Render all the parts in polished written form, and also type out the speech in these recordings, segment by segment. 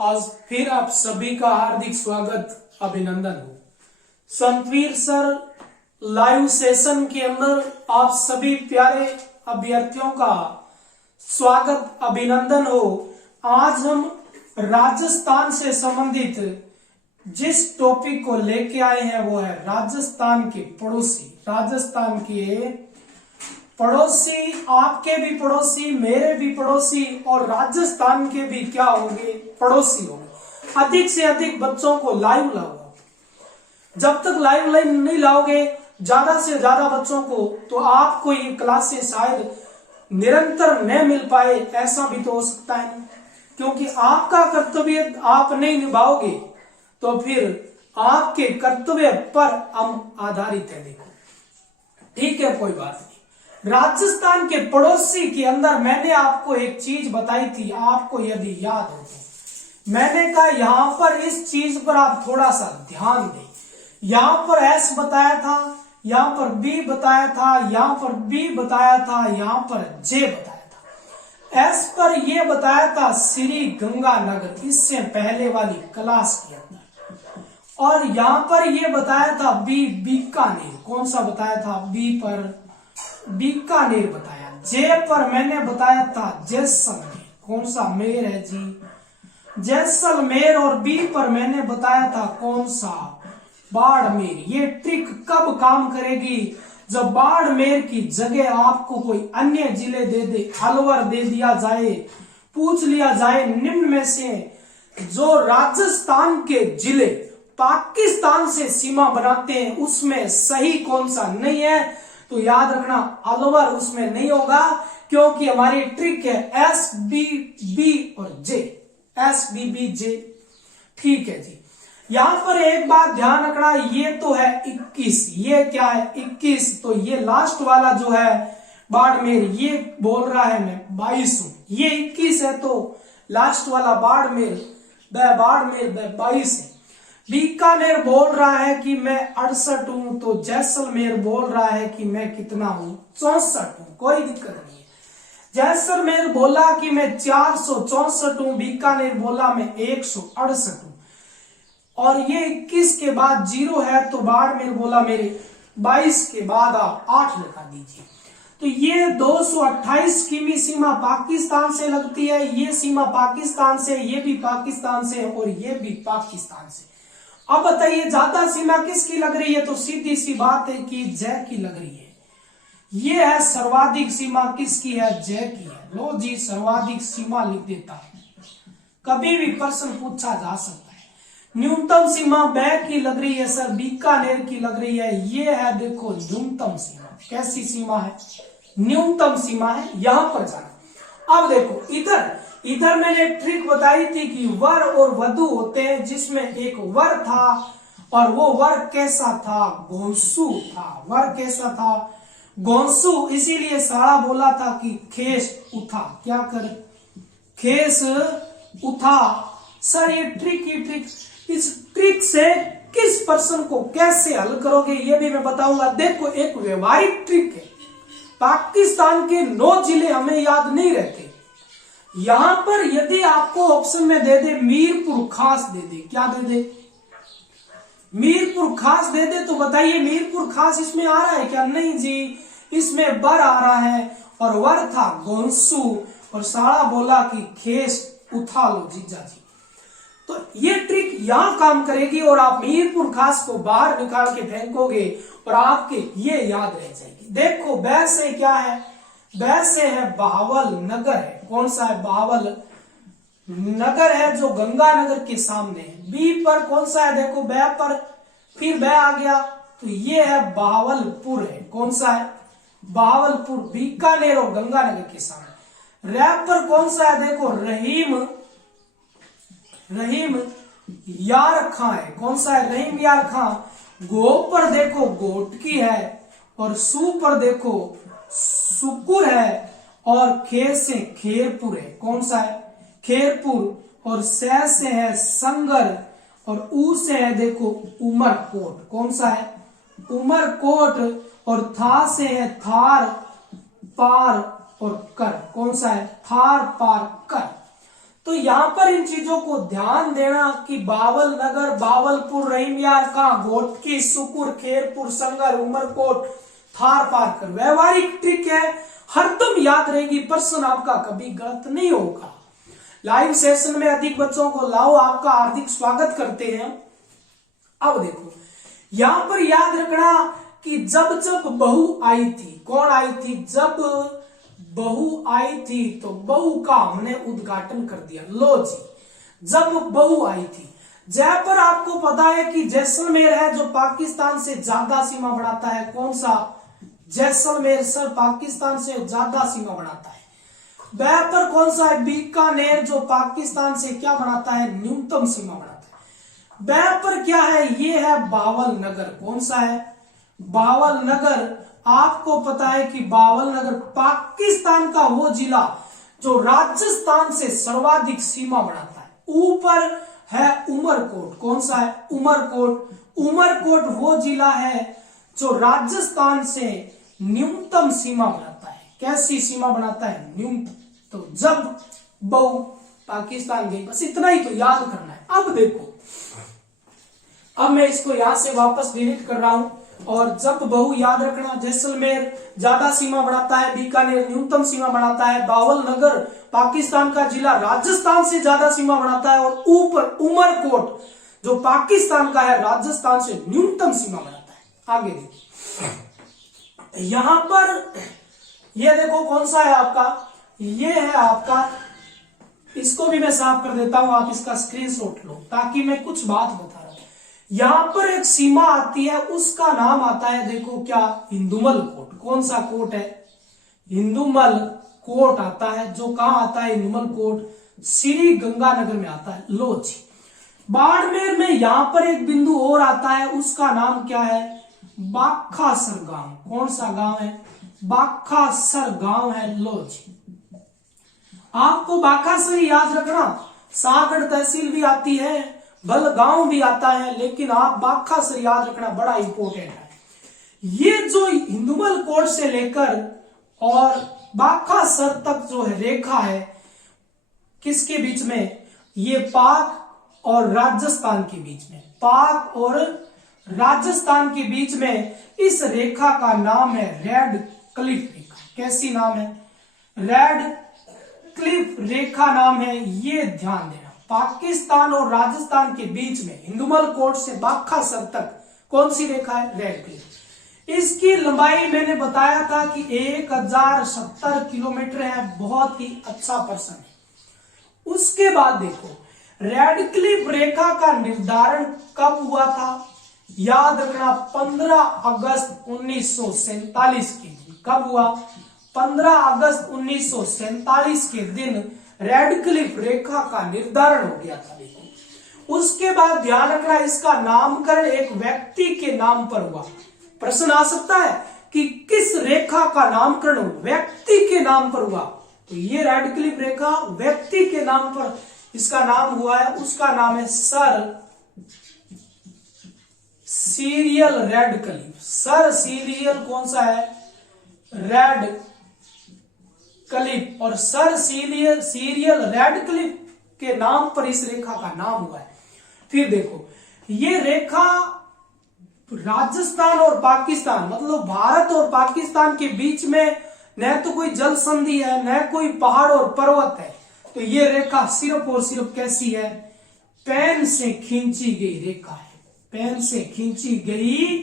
आज फिर आप सभी का हार्दिक स्वागत अभिनंदन हो। संतवीर सर लाइव सेशन के अंदर आप सभी प्यारे अभ्यर्थियों का स्वागत अभिनंदन हो। आज हम राजस्थान से संबंधित जिस टॉपिक को लेके आए हैं वो है राजस्थान के पड़ोसी। राजस्थान के पड़ोसी, आपके भी पड़ोसी, मेरे भी पड़ोसी और राजस्थान के भी क्या होंगे, पड़ोसी होंगे। अधिक से अधिक बच्चों को लाइव लाओ। जब तक लाइव नहीं लाओगे ज्यादा से ज्यादा बच्चों को, तो आपको ये क्लासें शायद निरंतर न मिल पाए, ऐसा भी तो हो सकता है। क्योंकि आपका कर्तव्य आप नहीं निभाओगे तो फिर आपके कर्तव्य पर हम आधारित है। देखो, ठीक है, कोई बात नहीं। राजस्थान के पड़ोसी के अंदर मैंने आपको एक चीज बताई थी, आपको यदि याद हो तो मैंने कहा यहां पर इस चीज पर आप थोड़ा सा ध्यान दें। यहां पर एस बताया था, यहां पर बी बताया था, यहां पर बी बताया था, यहां पर जे बताया था। एस पर यह बताया था श्री गंगानगर, इससे पहले वाली क्लास के अंदर। और यहां पर यह बताया था बी, बीकानेर। कौन सा बताया था? बी पर बीकानेर बताया। जे पर मैंने बताया था जैसलमेर। कौन सा मेर है जी? जैसलमेर। और बी पर मैंने बताया था कौन सा? बाड़मेर। ये ट्रिक कब काम करेगी? जब बाड़मेर की जगह आपको कोई अन्य जिले दे दे, अलवर दे दिया जाए, पूछ लिया जाए निम्न में से जो राजस्थान के जिले पाकिस्तान से सीमा बनाते हैं उसमें सही कौन सा नहीं है, तो याद रखना अलवर उसमें नहीं होगा, क्योंकि हमारी ट्रिक है एस बी बी और जे। एस बी बी जे, ठीक है जी। यहां पर एक बात ध्यान रखना, ये तो है 21, ये क्या है 21, तो ये लास्ट वाला जो है बाड़मेर, ये बोल रहा है मैं 22 हूं, ये 21 है, तो लास्ट वाला बाड़मेर 22 है। बीकानेर बोल रहा है कि मैं 68 हूं, तो जैसलमेर बोल रहा है कि मैं कितना हूं, 64 हूं। कोई दिक्कत नहीं है। जैसलमेर बोला कि मैं 464 हूं, बीकानेर बोला मैं 168 हूं। और ये 21 के बाद 0 है, तो बाड़मेर बोला मेरे 22 के बाद आप 8 लगा दीजिए। तो ये 228 किमी सीमा पाकिस्तान से लगती है, ये सीमा पाकिस्तान से, ये भी पाकिस्तान से और ये भी पाकिस्तान से। अब बताइए ज्यादा सीमा किसकी लग रही है? तो सीधी सी बात है कि जय की लग रही है। ये है सर्वाधिक सीमा, किसकी है? जय की है। लो जी, सर्वाधिक सीमा लिख देता है, कभी भी प्रश्न पूछा जा सकता है। न्यूनतम सीमा बै की लग रही है सर, बीकानेर की लग रही है। ये है देखो न्यूनतम सीमा। कैसी सीमा है? न्यूनतम सीमा है, यहां पर जाना। अब देखो इधर मैंने एक ट्रिक बताई थी कि वर और वधु होते हैं, जिसमें एक वर था और वो वर कैसा था? घोंसू था। वर कैसा था? घोंसू। इसीलिए साड़ा बोला था कि खेस उठा। क्या कर? खेस उठा। सर ये ट्रिक, इस ट्रिक से किस प्रश्न को कैसे हल करोगे ये भी मैं बताऊंगा। देखो, एक व्यवहारिक ट्रिक है। पाकिस्तान के 9 जिले हमें याद नहीं रहते। यहां पर यदि आपको ऑप्शन में दे दे मीरपुर खास दे दे, क्या दे दे? मीरपुर खास दे दे, तो बताइए मीरपुर खास इसमें आ रहा है क्या? नहीं जी, इसमें बर आ रहा है और वर था गोंसू और साड़ा बोला कि खेस उठा लो जीजा जी। तो ये ट्रिक यहां काम करेगी और आप मीरपुर खास को बाहर निकाल के फेंकोगे और आपके ये याद रह जाएगी। देखो बै से क्या है? बै से है बहावल नगर है। कौन सा है? बहावल नगर है, जो गंगानगर के सामने है। बी पर कौन सा है? देखो बै पर फिर बै आ गया, तो ये है बहावलपुर है। कौन सा है? बहावलपुर, बीकानेर और गंगानगर के सामने। रैप पर कौन सा है? देखो रहीम यार खां है। कौन सा है? रहीम यार खां। गो पर देखो गोटकी है और सू पर देखो सुकुर है और खे से खेरपुर है। कौन सा है? खेरपुर। और सै से है संगर और ऊ से है देखो उमरकोट। कौन सा है? उमरकोट। और था से है थार पार और कर। कौन सा है? थार पार कर। तो यहाँ पर इन चीजों को ध्यान देना कि बावल नगर, बावलपुर, रहीमयार, कहाँ घोटकी, सुकुर, खेरपुर, संगर, उमरकोट, थार पारकर। व्यवहारिक ट्रिक है, हरदम याद रहेगी, प्रश्न आपका कभी गलत नहीं होगा। लाइव सेशन में अधिक बच्चों को लाओ, आपका हार्दिक स्वागत करते हैं। अब देखो यहां पर याद रखना कि जब जब बहू आई थी, कौन आई थी? जब बहू आई थी तो बहू का हमने उद्घाटन कर दिया। लो जी, जब बहू आई थी। जयपुर आपको पता है कि जैसलमेर है जो पाकिस्तान से ज्यादा सीमा बढ़ाता है। कौन सा? जैसलमेर सर पाकिस्तान से ज्यादा सीमा बढ़ाता है। जयपुर कौन सा है? बीकानेर जो पाकिस्तान से क्या बढ़ाता है? न्यूनतम सीमा बढ़ाता है। जयपुर क्या है? ये है बावल नगर। कौन सा है? बावल नगर। आपको पता है कि बावल नगर पाकिस्तान का वो जिला जो राजस्थान से सर्वाधिक सीमा बढ़ाता है। ऊपर है उमरकोट। कौन सा है? उमरकोट। उमरकोट वो जिला है जो राजस्थान से न्यूनतम सीमा बनाता है। कैसी सीमा बनाता है? न्यूनतम। तो जब बहू पाकिस्तान गई, बस इतना ही तो याद करना है। अब देखो, अब मैं इसको यहां से वापस डिलीट कर रहा हूं। और जब बहू याद रखना, जैसलमेर ज्यादा सीमा बढ़ाता है, बीकानेर न्यूनतम सीमा बढ़ाता है, बावल नगर पाकिस्तान का जिला राजस्थान से ज्यादा सीमा बढ़ाता है, और ऊपर उमरकोट जो पाकिस्तान का है राजस्थान से न्यूनतम सीमा बढ़ाता है। आगे देखो यहां पर ये देखो कौन सा है आपका? ये है आपका, इसको भी मैं साफ कर देता हूं, आप इसका स्क्रीनशॉट लो ताकि मैं कुछ बात बता रहा हूं। यहां पर एक सीमा आती है, उसका नाम आता है, देखो क्या? हिंदुमल कोट। कौन सा कोट है? हिंदुमल कोट आता है, जो कहां आता है? हिंदुमल कोट श्री गंगानगर में आता है। लो जी, बाड़मेर में यहां पर एक बिंदु और आता है, उसका नाम क्या है? बाखासर गांव। कौन सा गांव है? बाखासर गांव है। लो जी, आपको बाखासर याद रखना। सागड़ तहसील भी आती है, बलगांव भी आता है, लेकिन आप बाखासर याद रखना, बड़ा इंपॉर्टेंट है। ये जो हिंदुमल कोट से लेकर और बाखासर तक जो है रेखा है, किसके बीच में? ये पाक और राजस्थान के बीच में। पाक और राजस्थान के बीच में इस रेखा का नाम है रेड क्लिफ रेखा। कैसी नाम है? रेड क्लिफ रेखा नाम है, ये ध्यान देना। पाकिस्तान और राजस्थान के बीच में हिंदुमल कोट से बाखासर तक कौन सी रेखा है? Red Cliff. इसकी लंबाई मैंने बताया था कि 1070 किलोमीटर है। बहुत ही अच्छा प्रश्न है। उसके बाद देखो, रेड क्लिफ रेखा का निर्धारण कब हुआ था? याद रखना, 15 अगस्त 1947 के दिन। कब हुआ? 15 अगस्त 1947 के दिन रेड क्लिफ रेखा का निर्धारण हो गया था। देखो, उसके बाद ध्यान रखना, इसका नामकरण एक व्यक्ति के नाम पर हुआ। प्रश्न आ सकता है कि किस रेखा का नामकरण व्यक्ति के नाम पर हुआ? तो ये रेड क्लिफ रेखा व्यक्ति के नाम पर इसका नाम हुआ है, उसका नाम है sir serial red Cliff. Sir serial कौन सा है? Red Cliff. और सर सीरियल रेड क्लिफ के नाम पर इस रेखा का नाम हुआ है। फिर देखो, ये रेखा राजस्थान और पाकिस्तान, मतलब भारत और पाकिस्तान के बीच में न तो कोई जल संधि है, न कोई पहाड़ और पर्वत है। तो ये रेखा सिर्फ और सिर्फ कैसी है? पेन से खींची गई रेखा है। पेन से खींची गई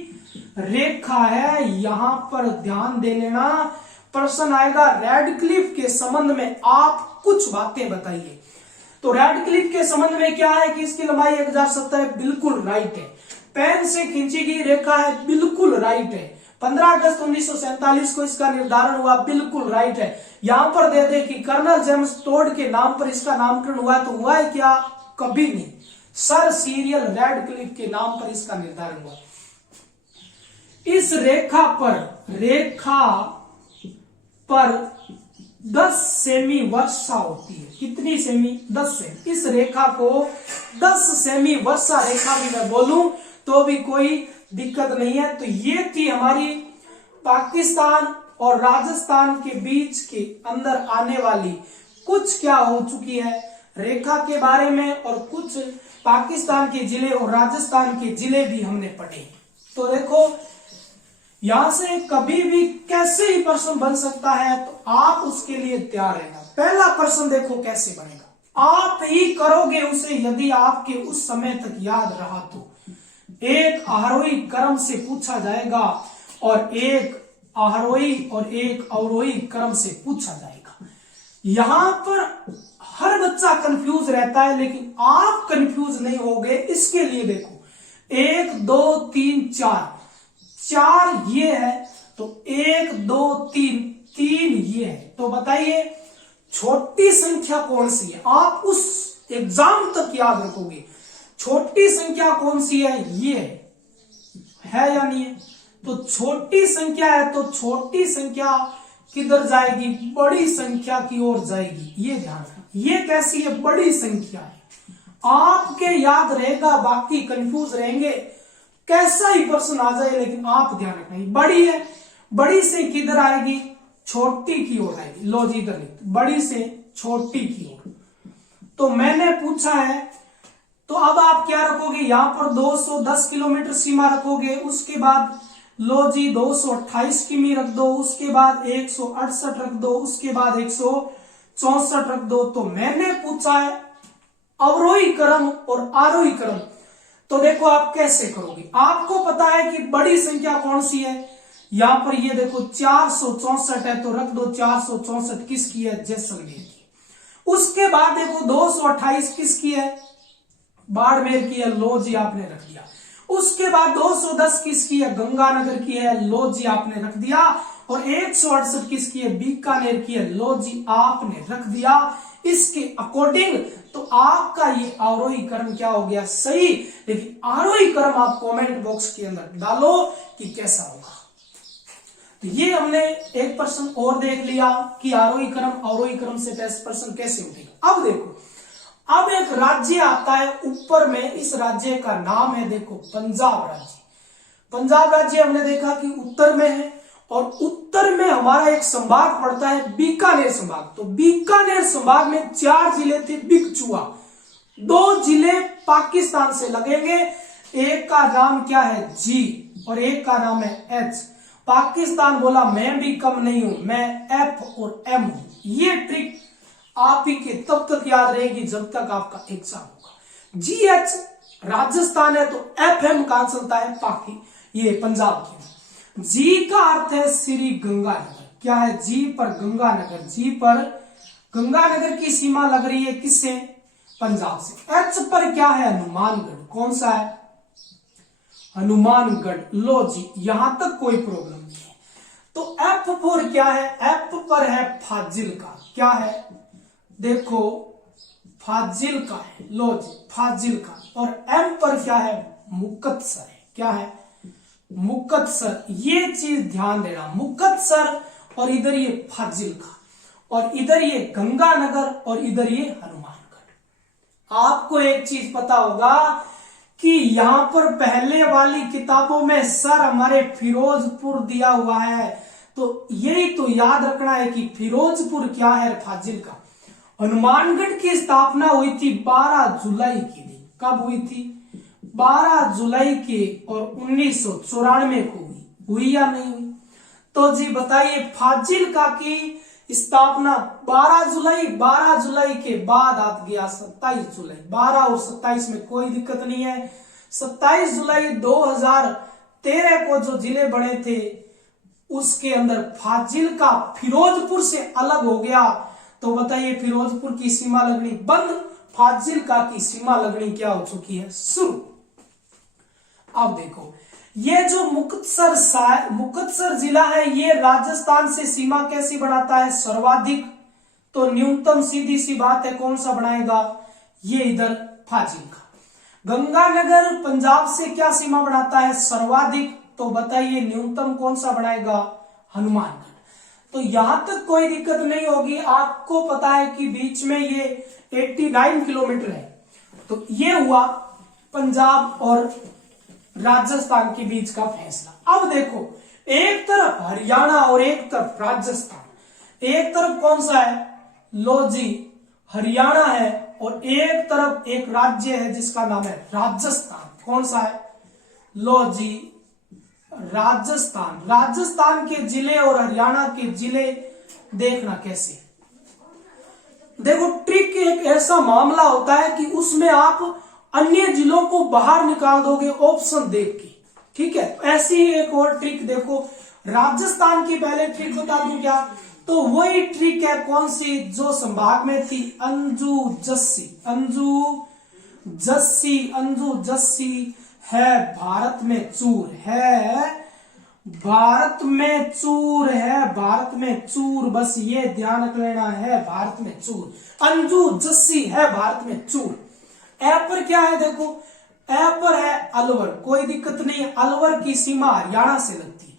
रेखा है। यहां पर ध्यान दे लेना, प्रश्न आएगा रेड क्लिफ के संबंध में आप कुछ बातें बताइए। तो रेड क्लिफ के संबंध में क्या है कि इसकी लंबाई 1070 है, बिल्कुल राइट है। पेन से खींची गई रेखा है, बिल्कुल राइट है। 15 अगस्त 1947 को इसका निर्धारण हुआ, बिल्कुल राइट है। यहां पर दे दे कि कर्नल जेम्स टोड के नाम पर इसका नामकरण हुआ है, तो हुआ है क्या? कभी नहीं। सर सीरियल रेड क्लिफ के नाम पर इसका निर्धारण हुआ। इस रेखा पर 10 सेमी वर्षा होती है। कितनी सेमी? 10 सेमी। इस रेखा को 10 सेमी वर्षा रेखा भी मैं बोलूं तो भी कोई दिक्कत नहीं है। तो ये थी हमारी पाकिस्तान और राजस्थान के बीच के अंदर आने वाली कुछ क्या हो चुकी है रेखा के बारे में और कुछ पाकिस्तान के जिले और राजस्थान के जिले भी हमने पढ़े। तो देखो यहां से कभी भी कैसे ही प्रश्न बन सकता है, तो आप उसके लिए तैयार रहना। पहला प्रश्न देखो कैसे बनेगा, आप ही करोगे उसे यदि आपके उस समय तक याद रहा तो। एक आरोही क्रम से पूछा जाएगा और एक आरोही और एक अवरोही क्रम से पूछा जाएगा। यहां पर हर बच्चा कंफ्यूज रहता है, लेकिन आप कंफ्यूज नहीं होगे इसके लिए देखो 1 2 3 4 4 ये है, तो 1 2 3 3 ये है। तो बताइए छोटी संख्या कौन सी है, आप उस एग्जाम तक याद रखोगे। छोटी संख्या कौन सी है, ये है या नहीं है। तो छोटी संख्या है तो छोटी संख्या किधर जाएगी, बड़ी संख्या की ओर जाएगी। ये ध्यान रखना, ये कैसी है, बड़ी संख्या है। आपके याद रहेगा, बाकी कंफ्यूज रहेंगे, कैसा ही प्रश्न आ जाए, लेकिन आप ध्यान रखना बड़ी है। बड़ी से किधर आएगी, छोटी की ओर आएगी। लो जी इधर लिख, बड़ी से छोटी की ओर। तो मैंने पूछा है, तो अब आप क्या रखोगे, यहां पर 210 किलोमीटर सीमा रखोगे। उसके बाद लो जी 228 किमी रख दो, उसके बाद 168 रख दो, उसके बाद 164 रख दो। तो मैंने पूछा है अवरोही क्रम और आरोही क्रम। तो देखो आप कैसे करोगे, आपको पता है कि बड़ी संख्या कौन सी है। यहां पर ये देखो 464 है, तो रख दो 464 किसकी है, जैसलमेर की। उसके बाद देखो 228 किसकी है, बाड़मेर की है। लो जी आपने रख दिया। उसके बाद 210 किसकी है, गंगानगर की है। लो जी आपने रख दिया। और 168 किसकी है, बीकानेर की है। लो जी आपने रख दिया। इसके अकॉर्डिंग तो आपका ये आरोही क्रम क्या हो गया, सही। लेकिन आरोही क्रम आप कमेंट बॉक्स के अंदर डालो कि कैसा होगा। तो ये हमने एक प्रश्न और देख लिया कि आरोही क्रम अवरोही क्रम से टेस्ट प्रश्न कैसे उठेगा। अब देखो, अब एक राज्य आता है ऊपर में, इस राज्य का नाम है देखो पंजाब राज्य। पंजाब राज्य हमने देखा कि उत्तर में है, और उत्तर में हमारा एक संभाग पड़ता है बीकानेर संभाग। तो बीकानेर संभाग में 4 जिले थे बिकचुआ। 2 जिले पाकिस्तान से लगेंगे, एक का नाम क्या है जी और एक का नाम है एच। पाकिस्तान बोला मैं भी कम नहीं हूं, मैं एफ और एम हूं। ये ट्रिक आप ही के तब तक याद रहेगी जब तक आपका एग्जाम होगा। जी एच राजस्थान है, तो एफ एम कहां चलता है, पाकि ये पंजाब की। जी का अर्थ है श्री गंगानगर। क्या है, जी पर गंगानगर। जी पर गंगानगर की सीमा लग रही है किससे, पंजाब से। एच पर क्या है, हनुमानगढ़। कौन सा है, हनुमानगढ़। लो जी यहां तक कोई प्रॉब्लम नहीं है। तो एफ पर क्या है, एफ पर है फाजिल्का। क्या है, देखो फाजिल्का है। लो जी फाजिल्का। और एम पर क्या है, मुक्तसर है। क्या है, मुक्तसर। ये चीज ध्यान देना, मुक्तसर और इधर ये फाजिल्का और इधर ये गंगानगर और इधर ये हनुमानगढ़। आपको एक चीज पता होगा कि यहां पर पहले वाली किताबों में सर हमारे फिरोजपुर दिया हुआ है, तो यही तो याद रखना है कि फिरोजपुर क्या है, फाजिल्का। हनुमानगढ़ की स्थापना हुई थी 12 जुलाई के दिन। कब हुई थी, 12 जुलाई के, और 1994 को हुई या नहीं हुई। तो जी बताइए फाजिल्का की स्थापना 12 जुलाई, 12 जुलाई के बाद आ गया 27 जुलाई। 12 और 27 में कोई दिक्कत नहीं है। 27 जुलाई 2013 को जो जिले बने थे उसके अंदर फाजिल्का फिरोजपुर से अलग हो गया। तो बताइए फिरोजपुर की सीमा लगनी बंद, फाजिल्का की सीमा लगनी क्या हो चुकी है, शुरू। अब देखो ये जो मुक्तसर जिला है, ये राजस्थान से सीमा कैसी बढ़ाता है, सर्वाधिक। तो न्यूनतम सीधी सी बात है, कौन सा बढ़ाएगा, ये इधर फाजिल्का। गंगानगर पंजाब से क्या सीमा बढ़ाता है, सर्वाधिक। तो बताइए न्यूनतम कौन सा बढ़ाएगा, हनुमानगढ़। तो यहां तक कोई दिक्कत नहीं होगी। आपको पता है कि बीच में ये 89 किलोमीटर है। तो ये हुआ पंजाब और राजस्थान के बीच का फैसला। अब देखो एक तरफ हरियाणा और एक तरफ राजस्थान। एक तरफ कौन सा है, लो जी हरियाणा है और एक तरफ एक राज्य है जिसका नाम है राजस्थान। कौन सा है? लो जी, राजस्थान। राजस्थान के जिले और हरियाणा के जिले देखना कैसे। देखो, ट्रिक एक ऐसा मामला होता है कि उसमें आप अन्य जिलों को बाहर निकाल दोगे ऑप्शन देख के, ठीक है। ऐसी ही एक और ट्रिक देखो, राजस्थान की पहले ट्रिक बता दूं क्या? तो वही ट्रिक है, कौन सी? जो संभाग में थी, अंजू जस्सी। अंजू जस्सी है भारत में चूर, है भारत में चूर, है भारत में चूर। बस ये ध्यान रख लेना, है भारत में चूर। अंजू जस्सी है भारत में चूर। ए पर क्या है? देखो, ए पर है अलवर, कोई दिक्कत नहीं है, अलवर की सीमा हरियाणा से लगती है।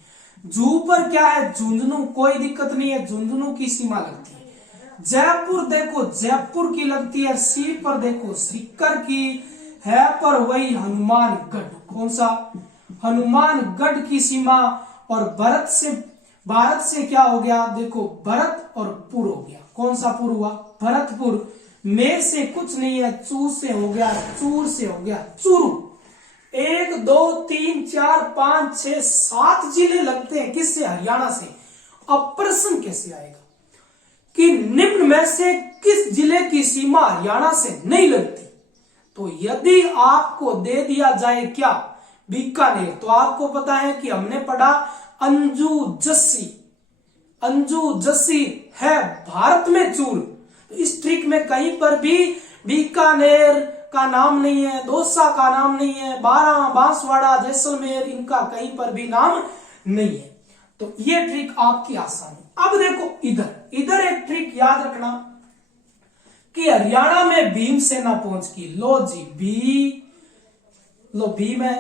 जू पर क्या है? झुंझुनू, कोई दिक्कत नहीं है, झुंझुनू की सीमा लगती है। जयपुर देखो, जयपुर की लगती है। सी पर देखो, सीकर की है, पर वही हनुमानगढ़। कौन सा? हनुमानगढ़ की सीमा। और भारत से क्या हो गया? देखो, भरत और पुर हो गया। कौन सा पुर हुआ? भरतपुर। में से कुछ नहीं है, चू से हो गया, चूर से हो गया चूरू। 1 2 3 4 5 6 7 जिले लगते हैं किससे? हरियाणा से। अब प्रश्न कैसे आएगा कि निम्न में से किस जिले की सीमा हरियाणा से नहीं लगती? तो यदि आपको दे दिया जाए क्या? बीकानेर, तो आपको पता है कि हमने पढ़ा अंजू जस्सी है भारत में चूर। इस ट्रिक में कहीं पर भी बीकानेर का नाम नहीं है, दौसा का नाम नहीं है, बांसवाड़ा, जैसलमेर, इनका कहीं पर भी नाम नहीं है। तो ये ट्रिक आपकी आसानी। अब देखो, इधर एक ट्रिक याद रखना कि हरियाणा में भीमसेना पहुंच गई। लो जी, भीम है।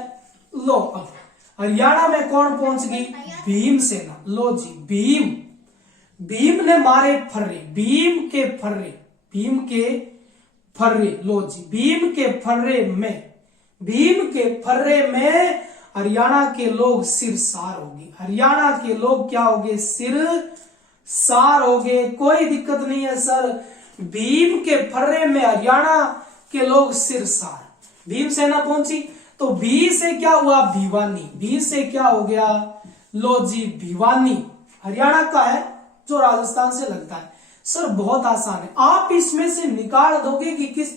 लो, अब हरियाणा में कौन पहुंच गई? भीमसेना। लो जी, भीम ने मारे फर्रे, भीम के फर्रे। लो जी, भीम के फर्रे में हरियाणा के लोग सिरसार हो गए। हरियाणा के लोग क्या हो गए? सिरसार हो गए। कोई दिक्कत नहीं है सर, भीम के फर्रे में हरियाणा के लोग सिरसार। भीमसेना पहुंची तो भी से क्या हुआ? भिवानी। भी से क्या हो गया? लो जी, भिवानी हरियाणा का है जो राजस्थान से लगता है। सर बहुत आसान है, आप इसमें से निकाल दोगे कि किस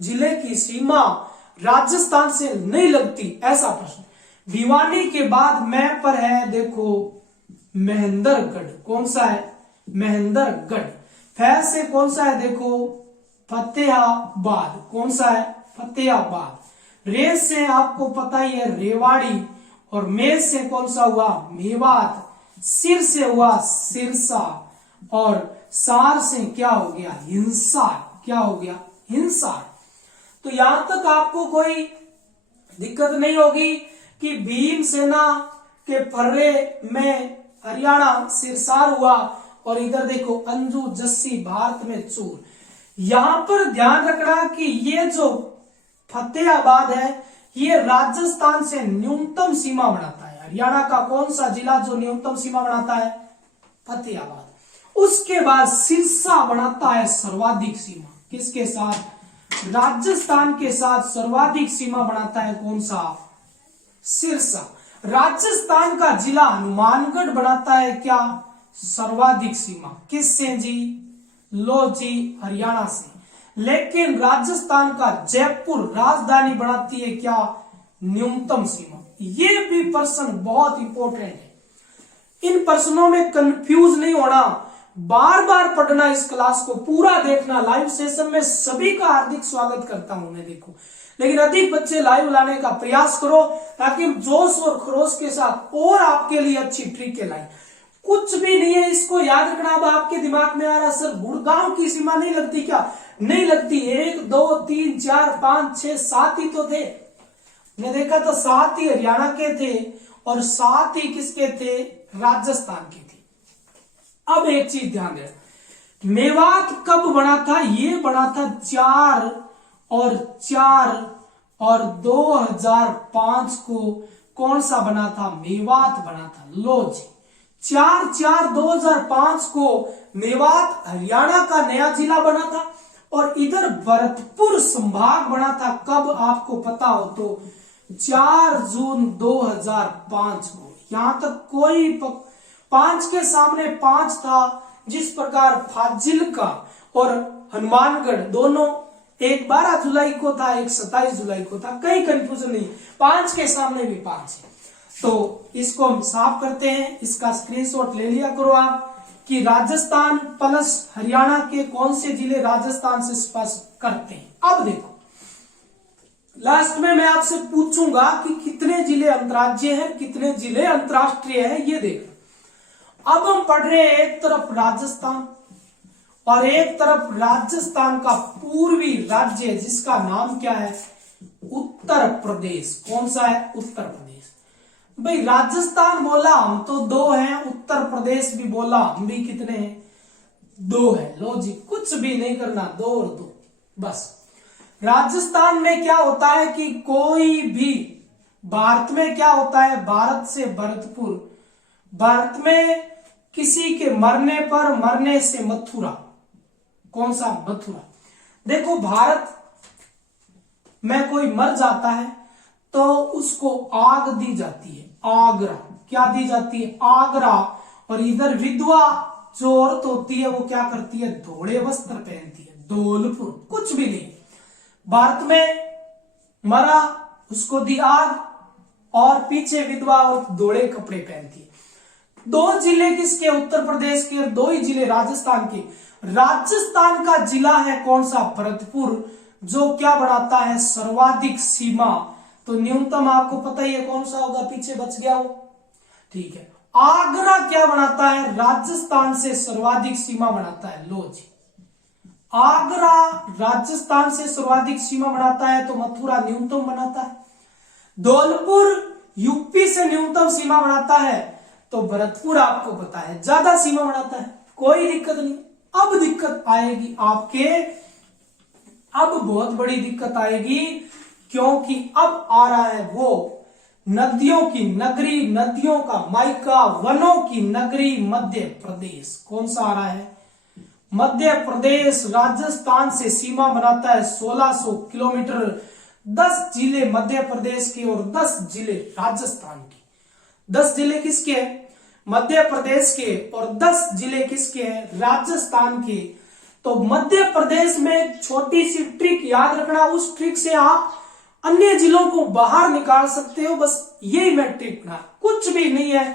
जिले की सीमा राजस्थान से नहीं लगती, ऐसा प्रश्न। भिवानी के बाद मैं पर है, देखो महेंद्रगढ़। कौन सा है? महेंद्रगढ़। फै से कौन सा है? देखो फतेहाबाद। कौन सा है? फतेहाबाद। रे से आपको पता ही है रेवाड़ी। और मे से कौन सा हुआ? मेवात। सिर से हुआ सिरसा। और सार से क्या हो गया? हिंसार। क्या हो गया? हिंसार। तो यहां तक आपको कोई दिक्कत नहीं होगी कि भीमसेना के फर्रे में हरियाणा सिरसार हुआ। और इधर देखो अंजू जस्सी भारत में चूर। यहां पर ध्यान रखना कि ये जो फतेहाबाद है ये राजस्थान से न्यूनतम सीमा बनाता है। हरियाणा का कौन सा जिला जो न्यूनतम सीमा बनाता है? फतेहाबाद। उसके बाद सिरसा बनाता है सर्वाधिक सीमा। किसके साथ? राजस्थान के साथ सर्वाधिक सीमा बनाता है कौन सा? सिरसा। राजस्थान का जिला हनुमानगढ़ बनाता है क्या? सर्वाधिक सीमा। किससे जी? लो जी, हरियाणा से। लेकिन राजस्थान का जयपुर राजधानी बनाती है क्या? न्यूनतम सीमा। ये भी प्रश्न बहुत इंपॉर्टेंट है, इन प्रश्नों में कंफ्यूज नहीं होना, बार बार पढ़ना, इस क्लास को पूरा देखना। लाइव सेशन में सभी का हार्दिक स्वागत करता हूं मैं, देखो, लेकिन अधिक बच्चे लाइव लाने का प्रयास करो ताकि हम जोश और खरोश के साथ और आपके लिए अच्छी ट्रिक लाई। कुछ भी नहीं है, इसको याद रखना। अब आपके दिमाग में आ रहा सर गुड़गांव की सीमा नहीं लगती क्या? नहीं लगती। 1 2 3 4 5 6 7 ही तो थे। मैं देखा तो 7 ही हरियाणा के थे और 7 ही किसके थे? राजस्थान के थे। अब एक चीज ध्यान देना, मेवात कब बना था? ये बना था 4 और 2005 को। कौन सा बना था? मेवात बना था। लो जी, 4/4/2005 को मेवात हरियाणा का नया जिला बना था। और इधर भरतपुर संभाग बना था कब, आपको पता हो तो 4 जून 2005 को। यहां तक कोई 5 के सामने 5 था। जिस प्रकार फाजिल्का और हनुमानगढ़ दोनों, एक 12 जुलाई को था, एक 27 जुलाई को था, कहीं कंफ्यूजन नहीं, 5 के सामने भी 5 है। तो इसको हम साफ करते हैं, इसका स्क्रीनशॉट ले लिया करो आप कि राजस्थान प्लस हरियाणा के कौन से जिले राजस्थान से स्पर्श करते हैं। अब देखो लास्ट में मैं आपसे पूछूंगा कि कितने जिले अंतर्राज्यीय हैं, कितने जिले अंतर्राष्ट्रीय हैं, ये देखो। अब हम पढ़ रहे हैं एक तरफ राजस्थान और एक तरफ राजस्थान का पूर्वी राज्य जिसका नाम क्या है, उत्तर प्रदेश। कौन सा है, उत्तर प्रदेश। भाई राजस्थान बोला हम तो 2 हैं, उत्तर प्रदेश भी बोला हम भी कितने हैं, 2 है। लो जी, कुछ भी नहीं करना, 2 और 2 बस। राजस्थान में क्या होता है कि कोई भी, भारत में क्या होता है, भारत से भरतपुर, भारत में किसी के मरने पर, मरने से मथुरा। कौन सा, मथुरा। देखो भारत में कोई मर जाता है तो उसको आग दी जाती है, आगरा। क्या दी जाती है, आगरा। और इधर विधवा जो औरत होती है वो क्या करती है, धोले वस्त्र पहनती है, धौलपुर। कुछ भी नहीं, भारत में मरा उसको दी आग और पीछे विधवा और धोले कपड़े पहनती है। 2 जिले किसके, उत्तर प्रदेश के, और 2 ही जिले राजस्थान के। राजस्थान का जिला है कौन सा, भरतपुर, जो क्या बढ़ाता है, सर्वाधिक सीमा। तो न्यूनतम आपको पता ही है कौन सा होगा, पीछे बच गया हो, ठीक है। आगरा क्या बनाता है, राजस्थान से सर्वाधिक सीमा बनाता है। लो जी, आगरा राजस्थान से सर्वाधिक सीमा बनाता है, तो मथुरा न्यूनतम बनाता है। धौलपुर यूपी से न्यूनतम सीमा बनाता है, तो भरतपुर आपको पता है ज्यादा सीमा बनाता है। कोई दिक्कत नहीं। अब दिक्कत आएगी आपके, अब बहुत बड़ी दिक्कत आएगी, क्योंकि अब आ रहा है वो नदियों की नगरी, नदियों का मायका, वनों की नगरी, मध्य प्रदेश। कौन सा आ रहा है, मध्य प्रदेश। राजस्थान से सीमा बनाता है 1600 किलोमीटर। 10 जिले मध्य प्रदेश के और 10 जिले राजस्थान के। 10 जिले किसके हैं, मध्य प्रदेश के, और 10 जिले किसके हैं, राजस्थान के। तो मध्य प्रदेश में छोटी सी ट्रिक याद रखना, उस ट्रिक से आप अन्य जिलों को बाहर निकाल सकते हो। बस यही मैं ट्रिक बना, कुछ भी नहीं है।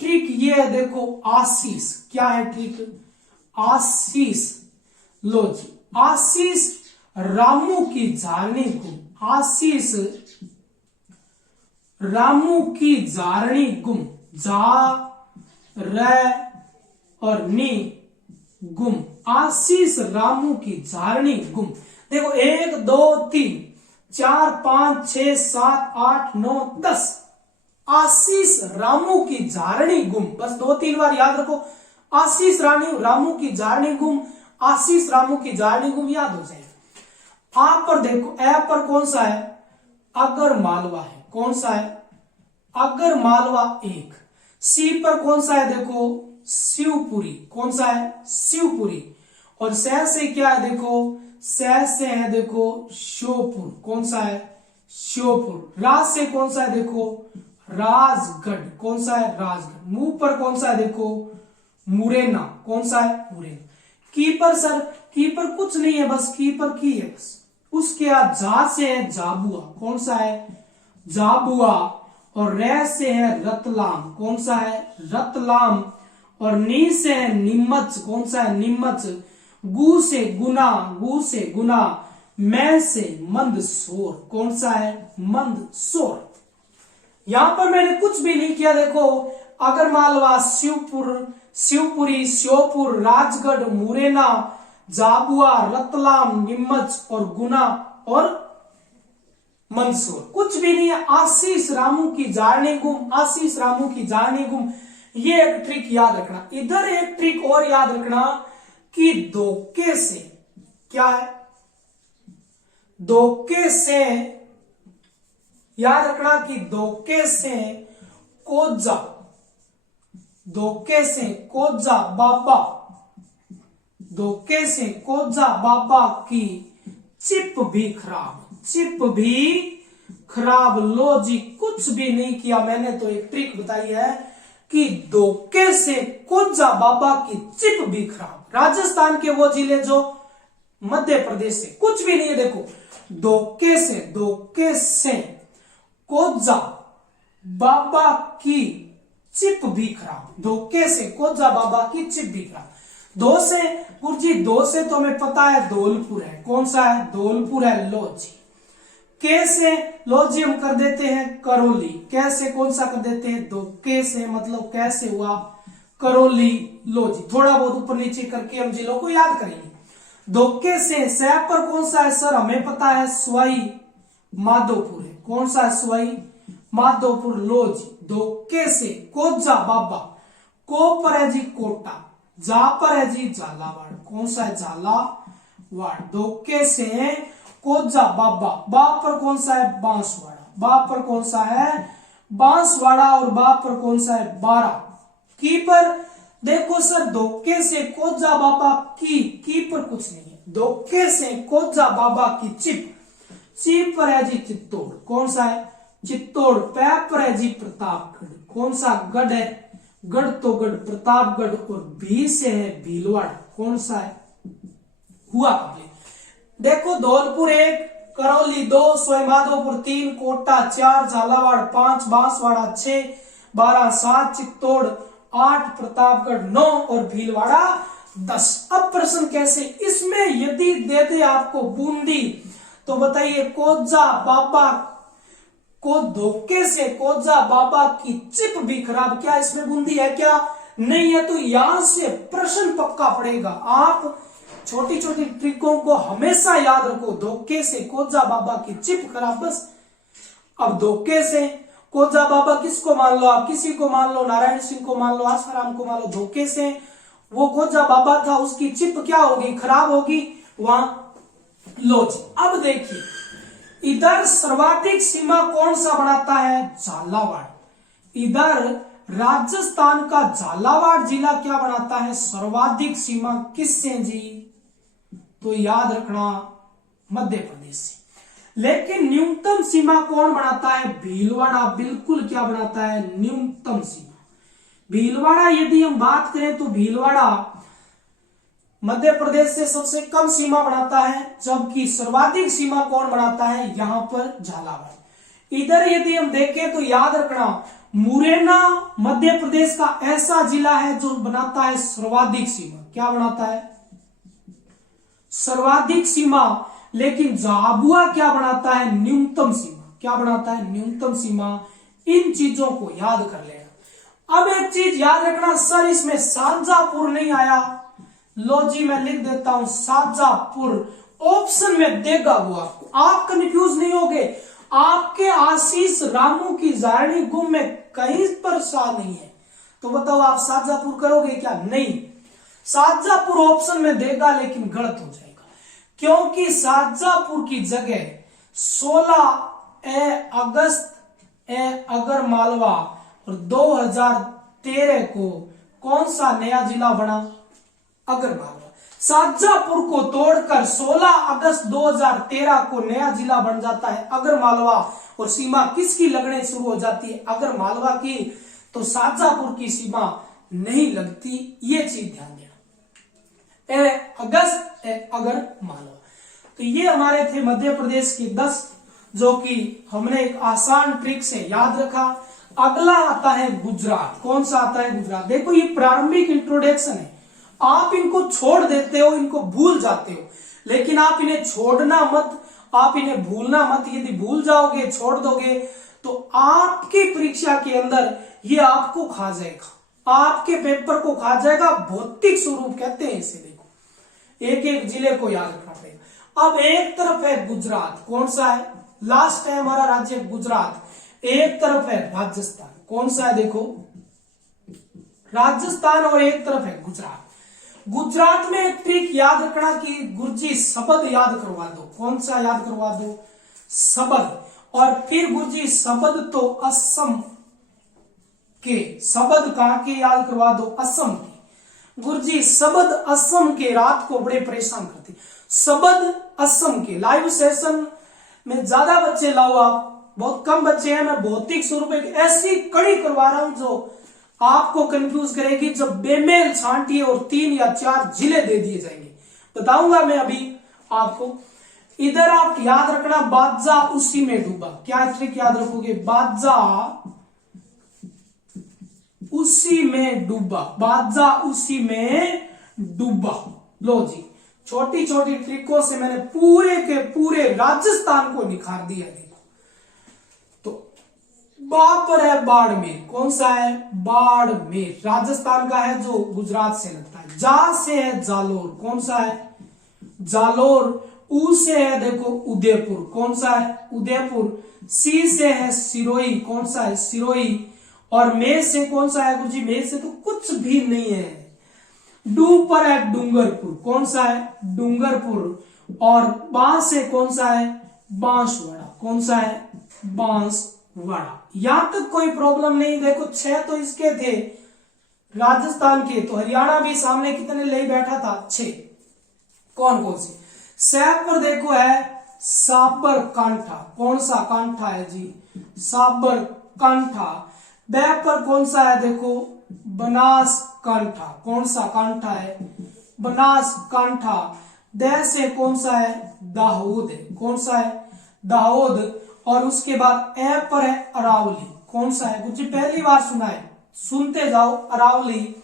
ट्रिक ये है, देखो आशीष। क्या है ट्रिक, आशीष। लो जी, आशीष रामू की झारनी गुम। आशीष रामू की झारनी गुम, जा र और नी गुम। आशीष रामू की झारनी गुम। देखो 1 2 3 4 5 6 7 8 9 10। आशीष रामू की झारनी गुम, बस 2-3 बार याद रखो। आशीष रामू की झारनी गुम, आशीष रामू की झारनी गुम, याद हो जाएगा। आप पर देखो, ए पर कौन सा है, अगर मालवा है। कौन सा है, अगर मालवा 1। सी पर कौन सा है, देखो शिवपुरी। कौन सा है, शिवपुरी। और सह से क्या है, देखो सह से है, देखो श्योपुर। कौन सा है, श्योपुर। राज से कौन सा है, देखो राजगढ़। कौन सा है, राजगढ़। मुंह पर कौन सा है, देखो मुरैना। कौन सा है, मुरैना। की पर सर, की पर कुछ नहीं है, बस की पर की है बस। उसके बाद जा से है झाबुआ। कौन सा है, झाबुआ। और रे से है रतलाम। कौन सा है, रतलाम। और नी से है नीमच। कौन सा है, नीमच। गु से गुना, गु से गुना। मैं से मंदसौर। कौन सा है, मंदसौर। यहां पर मैंने कुछ भी नहीं किया। देखो अगर मालवा, शिवपुर, शिवपुरी, श्योपुर, राजगढ़, मुरैना, झाबुआ, रतलाम, नीमच और गुना और मंदसौर। कुछ भी नहीं है। आशीष रामू की झारनी गुम, आशीष रामू की झारनी गुम। ये एक ट्रिक याद रखना। इधर एक ट्रिक और याद रखना कि धोखे से, क्या है, धोखे से याद रखना कि धोखे से कोजा, धोखे से कोजा बाबा, धोखे से कोजा बाबा की चिप भी खराब, चिप भी खराब। लो जी, कुछ भी नहीं किया मैंने, तो एक ट्रिक बताई है कि धोखे से कोजा बाबा की चिप भी खराब। राजस्थान के वो जिले जो मध्य प्रदेश से, कुछ भी नहीं है। देखो, धोखे से कोजा बाबा की चिप भी खराब, धोखे से कोजा बाबा की चिप भी खराब। दो से गुरुजी, दो से तो हमें पता है धौलपुर है, कौन सा है? धौलपुर है। लो जी, कैसे? लो जी हम कर देते हैं करौली। कैसे? कौन सा कर देते हैं? धोखे से, मतलब कैसे हुआ? करौली। लो जी, थोड़ा बहुत ऊपर नीचे करके हम जिलों को याद करेंगे। धोखे से सह पर कौन सा है सर? हमें पता है सवाई माधोपुर है। कौन सा है? सवाई माधोपुर। लो जी, धोखे से कोजा बाबा, को पर है जी कोटा, जा पर है जी झालावाड़। कौन सा है? झालावाड़। धोखे से कोजा बाबा, बा पर कौन सा है? बांसवाड़ा। बा पर कौन सा है? बांसवाड़ा। और बा पर कौन सा है? बारा। की पर देखो सर, धोखे से कोजा बाबा की पर कुछ नहीं है। धोखे से कोजा बाबा की चिप, चिप पर है जी चित्तौड़। कौन सा है? चित्तौड़। पै पर है जी प्रतापगढ़। कौन सा गढ़ है? गढ़ तो गढ़ प्रतापगढ़। और भी से है भीलवाड़ा। कौन सा है? हुआ कंप्लीट। देखो, धौलपुर 1, करौली 2, सवाईमाधोपुर 3, कोटा 4, झालावाड़ 5, बांसवाड़ा 6, 12 7, चित्तौड़ 8, प्रतापगढ़ 9 और भीलवाड़ा 10। अब प्रश्न कैसे? इसमें यदि दे दे आपको बूंदी, तो बताइए कोजा बाबा को धोखे से कोजा बाबा की चिप भी खराब, क्या इसमें बूंदी है? क्या नहीं है? तो यहां से प्रश्न पक्का पड़ेगा। आप छोटी छोटी ट्रिकों को हमेशा याद रखो। धोखे से कोजा बाबा की चिप खराब, बस। अब धोखे से कोजा बाबा किसको मान लो आप? किसी को मान लो, नारायण सिंह को मान लो, आसाराम को मान लो। धोखे से वो कोजा बाबा था, उसकी चिप क्या होगी? खराब होगी वहां। लो जी, अब देखिए, इधर सर्वाधिक सीमा कौन सा बनाता है? झालावाड़। इधर राजस्थान का झालावाड़ जिला क्या बनाता है? सर्वाधिक सीमा किससे जी? तो याद रखना, मध्य प्रदेश से। लेकिन न्यूनतम सीमा कौन बनाता है? भीलवाड़ा। बिल्कुल क्या बनाता है? न्यूनतम सीमा। भीलवाड़ा यदि हम बात करें तो भीलवाड़ा मध्य प्रदेश से सबसे कम सीमा बनाता है, जबकि सर्वाधिक सीमा कौन बनाता है? यहां पर झालावाड़। इधर यदि हम देखें तो याद रखना, मुरैना मध्य प्रदेश का ऐसा जिला है जो बनाता है सर्वाधिक सीमा। क्या बनाता है? सर्वाधिक सीमा। लेकिन झाबुआ क्या बनाता है? न्यूनतम सीमा। क्या बनाता है? न्यूनतम सीमा। इन चीजों को याद कर लेना। अब एक चीज याद रखना सर, इसमें शाहजहांपुर नहीं आया। लो जी, मैं लिख देता हूं शाहजहांपुर। ऑप्शन में देगा वो आपको, आप कंफ्यूज नहीं होगे। आपके आशीष रामू की जारनी गुम में कहीं पर शाह नहीं है, तो बताओ आप शाहजहांपुर करोगे क्या? नहीं, शाहजहांपुर ऑप्शन में देगा लेकिन गलत हो जाएगा, क्योंकि शाहजहांपुर की जगह 16 अगस्त अगर मालवा और 2013 को कौन सा नया जिला बना? अगर मालवा। शाहजहांपुर को तोड़कर 16 अगस्त 2013 को नया जिला बन जाता है अगर मालवा, और सीमा किसकी लगने शुरू हो जाती है? अगर मालवा की। तो शाहजहांपुर की सीमा नहीं लगती, ये चीज ध्यान देना। अगस्त अगर मालवा। तो ये हमारे थे मध्य प्रदेश की 10, जो कि हमने एक आसान ट्रिक से याद रखा। अगला आता है गुजरात। कौन सा आता है? गुजरात। देखो, ये प्रारंभिक इंट्रोडक्शन है, आप इनको छोड़ देते हो, इनको भूल जाते हो, लेकिन आप इन्हें छोड़ना मत, आप इन्हें भूलना मत। यदि भूल जाओगे, छोड़ दोगे, तो आपकी परीक्षा के अंदर ये आपको खा जाएगा, आपके पेपर को खा जाएगा। भौतिक स्वरूप कहते हैं इसे। देखो, एक एक जिले को याद रखना पड़ेगा। अब एक तरफ है गुजरात, कौन सा है? लास्ट है हमारा राज्य गुजरात। एक तरफ है राजस्थान, कौन सा है? देखो, राजस्थान। और एक तरफ है गुजरात। गुजरात में एक ट्रिक याद रखना कि गुरुजी शब्द याद करवा दो। कौन सा याद करवा दो? शब्द। और फिर गुरुजी शब्द तो असम के, शब्द कहां के याद करवा दो? असम के। गुरुजी शब्द असम के रात को बड़े परेशान करते। शब्द असम के लाइव सेशन में ज्यादा बच्चे लाओ आप, बहुत कम बच्चे हैं, मैं भौतिक स्वरूप एक ऐसी कड़ी करवा रहा हूं जो आपको कंफ्यूज करेगी, जब बेमेल छांटिए और 3 या 4 जिले दे दिए जाएंगे, बताऊंगा मैं अभी आपको। इधर आप याद रखना, बाजा उसी में डूबा, क्या ट्रिक याद रखोगे, बाजा उसी में डूबा, बाजा उसी में डूबा। लो जी, छोटी छोटी ट्रिकों से मैंने पूरे के पूरे राजस्थान को निखार दिया। देखो तो बा पर है बाड़मेर, कौन सा है, बाड़मेर राजस्थान का है जो गुजरात से लगता है। जा से है जालोर, कौन सा है, जालोर। ऊ से है देखो उदयपुर, कौन सा है, उदयपुर। सी से है सिरोही, कौन सा है, सिरोही। और मे से कौन सा है गुरुजी, मे से तो कुछ भी नहीं है। डू पर है डूंगरपुर, कौन सा है, डूंगरपुर। और बा से कौन सा है, बांसवाड़ा, कौन सा है, बांसवाड़ा। यहां तक कोई प्रॉब्लम नहीं। देखो 6 तो इसके थे राजस्थान के, तो हरियाणा भी सामने कितने ले बैठा था, 6। कौन कौन से, सैप पर देखो है साबर कांठा, कौन सा कांठा है जी, साबर कांठा। बै पर कौन सा है देखो बनास कांठा, कौन सा कांठा है, बनास कांठा। दै से कौन सा है, दाहोद है, कौन सा है, दाहोद। और उसके बाद ए पर है अरावली, कौन सा है, कुछ पहली बार सुना है, सुनते जाओ, अरावली।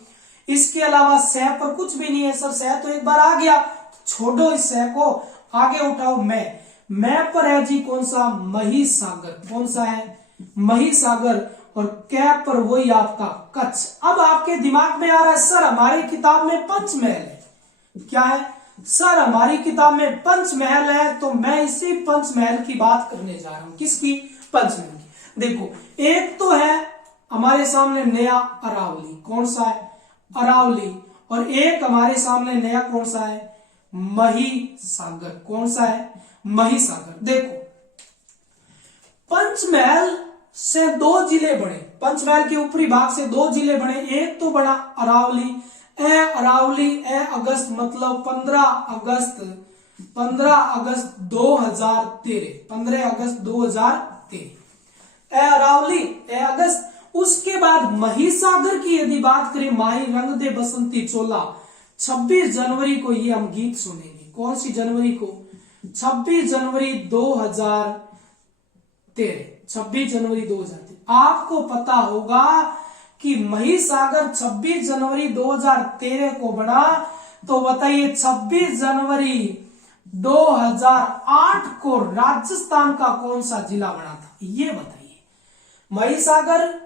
इसके अलावा सह पर कुछ भी नहीं है सर, सह तो एक बार आ गया, छोड़ो इस सह को, आगे उठाओ मैं पर है जी कौन सा, महिसागर, कौन सा है, महिसागर। और कै पर वही आपका कच्छ। अब आपके दिमाग में आ रहा है सर हमारी किताब में पंचमहल है, क्या है सर, हमारी किताब में पंचमहल है, तो मैं इसी पंचमहल की बात करने जा रहा हूं। किसकी, पंचमहल की। देखो एक तो है हमारे सामने नया अरावली, कौन सा है, अरावली। और एक हमारे सामने नया कौन सा है, महिसागर, कौन सा है, महिसागर। देखो पंचमहल से 2 जिले बने, पंचमहल के ऊपरी भाग से 2 जिले बने। एक तो बना अरावली, अरावली अगस्त मतलब 15 अगस्त 2013, 15 अगस्त 2013 अरावली अगस्त। उसके बाद महिसागर की यदि बात करें, माही रंग दे बसंती चोला, 26 जनवरी को ये हम गीत सुनेंगे। कौन सी जनवरी को, 26 जनवरी 2013, 26 जनवरी 2013। आपको पता होगा कि महिसागर 26 जनवरी 2013 को बना, तो बताइए 26 जनवरी 2008 को राजस्थान का कौन सा जिला बना था, ये बताइए। महिसागर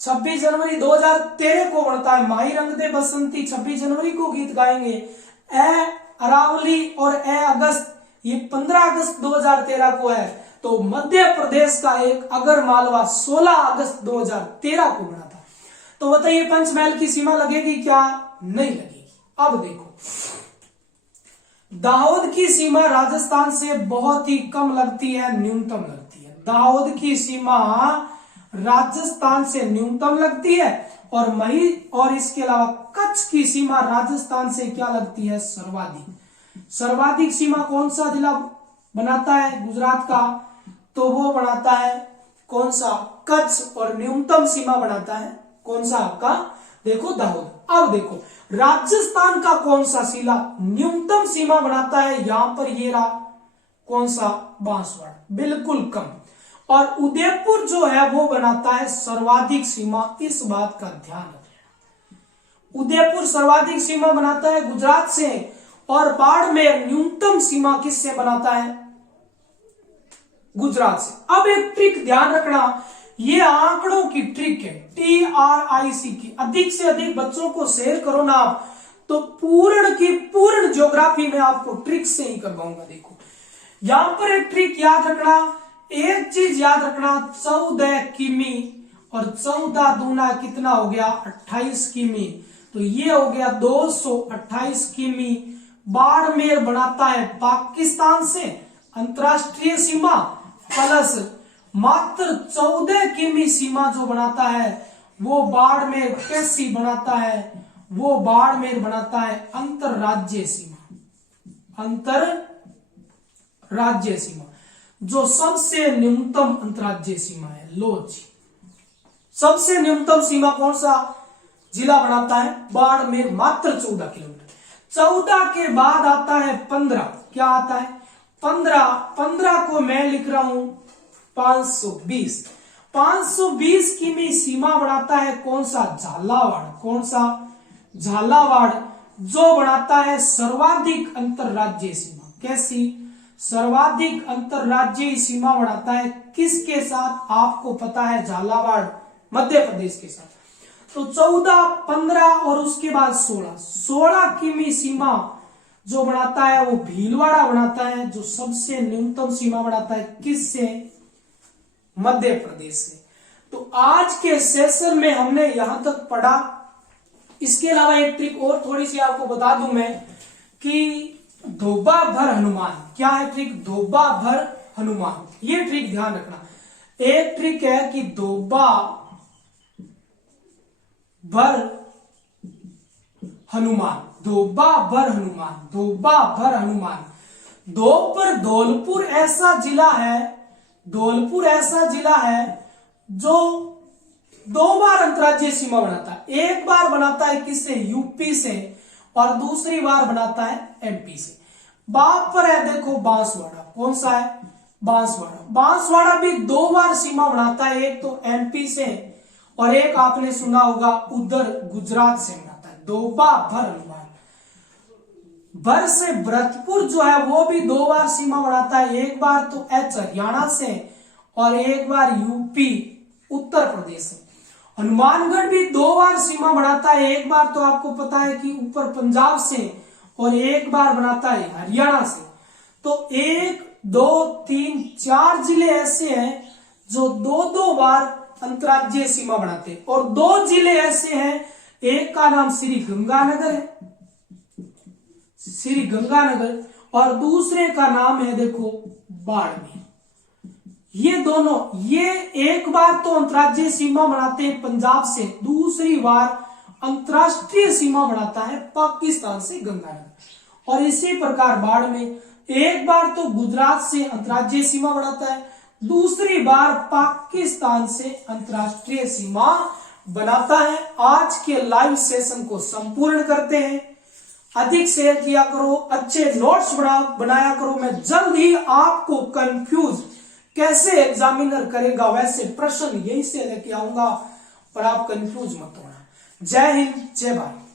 26 जनवरी 2013 को बनता है, माही रंग दे बसंती 26 जनवरी को गीत गाएंगे। अरावली और अगस्त ये 15 अगस्त 2013 को है। तो मध्य प्रदेश का एक अगर मालवा 16 अगस्त 2013 को बना था। तो बताइए पंचमहल की सीमा लगेगी क्या, नहीं लगेगी। अब देखो दाहोद की सीमा राजस्थान से बहुत ही कम लगती है, न्यूनतम लगती है। दाहोद की सीमा राजस्थान से न्यूनतम लगती है। और इसके अलावा कच्छ की सीमा राजस्थान से क्या लगती है, सर्वाधिक। सर्वाधिक सीमा कौन सा जिला बनाता है गुजरात का, तो वो बनाता है कौन सा, कच्छ। और न्यूनतम सीमा बनाता है कौन सा आपका, देखो दाहोद। अब देखो राजस्थान का कौन सा जिला न्यूनतम सीमा बनाता है, यहां पर ये रहा कौन सा, बांसवाड़ा, बिल्कुल कम। और उदयपुर जो है वो बनाता है सर्वाधिक सीमा, इस बात का ध्यान रखना। उदयपुर सर्वाधिक सीमा बनाता है गुजरात से, और बाड़मेर न्यूनतम सीमा किससे बनाता है, गुजरात से। अब एक ट्रिक ध्यान रखना, ये आंकड़ों की ट्रिक है, TRIC की। अधिक से अधिक बच्चों को शेयर करो ना आप, तो पूर्ण की पूर्ण ज्योग्राफी में आपको ट्रिक से ही करवाऊंगा। देखो यहां पर एक ट्रिक याद रखना, एक चीज याद रखना, 14 किमी और 14 दूना कितना हो गया, 28 किमी। तो ये हो गया 228 किमी। बाड़मेर बनाता है पाकिस्तान से अंतरराष्ट्रीय सीमा, प्लस मात्र 14 किमी सीमा जो बनाता है वो बाड़मेर कैसी बनाता है, वो बाड़मेर बनाता है अंतरराज्यीय सीमा। अंतरराज्यीय सीमा जो सबसे न्यूनतम अंतरराज्यीय सीमा है, लो जी, सबसे न्यूनतम सीमा कौन सा जिला बनाता है? बाड़मेर, मात्र 14 किलोमीटर। 14 के बाद आता है 15। क्या आता है? 15 को मैं लिख रहा हूं 520। 520 किमी सीमा बनाता है कौन सा? झालावाड़। कौन सा? झालावाड़, जो बनाता है सर्वाधिक अंतरराज्यीय सीमा। कैसी? सर्वाधिक अंतरराज्यीय सीमा बनाता है किसके साथ? आपको पता है, झालावाड़ मध्य प्रदेश के साथ। तो 14, 15 और उसके बाद 16 किमी सीमा जो बनाता है वो भीलवाड़ा बनाता है, जो सबसे न्यूनतम सीमा बनाता है किससे? मध्य प्रदेश से। तो आज के सेशन में हमने यहां तक पढ़ा। इसके अलावा एक ट्रिक और थोड़ी सी आपको बता दूं मैं कि धोबा भर हनुमान। क्या है ट्रिक? धोबा भर हनुमान। ये ट्रिक ध्यान रखना। एक ट्रिक है कि धोबा भर हनुमान, धोबा भर हनुमान, धोबा भर हनुमान। धौलपुर ऐसा जिला है, धौलपुर ऐसा जिला है जो 2 बार अंतरराज्यीय सीमा बनाता है। एक बार बनाता है किससे? यूपी से, और दूसरी बार बनाता है एमपी से। बाप पर है देखो बांसवाड़ा। कौन सा है? बांसवाड़ा। बांसवाड़ा भी 2 बार सीमा बनाता है, एक तो एमपी से और एक आपने सुना होगा उधर गुजरात से बनाता है। धोबा भर हनुमान। भर से भरतपुर जो है वो भी 2 बार सीमा बनाता है, एक बार तो हरियाणा से और एक बार यूपी उत्तर प्रदेश से। हनुमानगढ़ भी 2 बार सीमा बनाता है, एक बार तो आपको पता है कि ऊपर पंजाब से और एक बार बनाता है हरियाणा से। तो 1, 2, 3, 4 जिले ऐसे हैं जो 2 बार अंतरराज्यीय सीमा बनाते हैं, और 2 जिले ऐसे हैं, एक का नाम श्री गंगानगर है, श्री गंगानगर, और दूसरे का नाम है देखो बाड़मेर। ये दोनों, ये एक बार तो अंतरराज्यीय सीमा बनाते हैं पंजाब से, दूसरी बार अंतरराष्ट्रीय सीमा बनाता है पाकिस्तान से गंगानगर। और इसी प्रकार बाड़मेर एक बार तो गुजरात से अंतरराज्यीय सीमा बनाता है, दूसरी बार पाकिस्तान से अंतरराष्ट्रीय सीमा बनाता है। आज के लाइव सेशन को संपूर्ण करते हैं। अधिक शेयर किया करो, अच्छे नोट्स बनाया करो। मैं जल्द ही आपको कंफ्यूज कैसे एग्जामिनर करेगा वैसे प्रश्न यही से लेके आऊंगा, और आप कंफ्यूज मत होना। जय हिंद, जय भारत।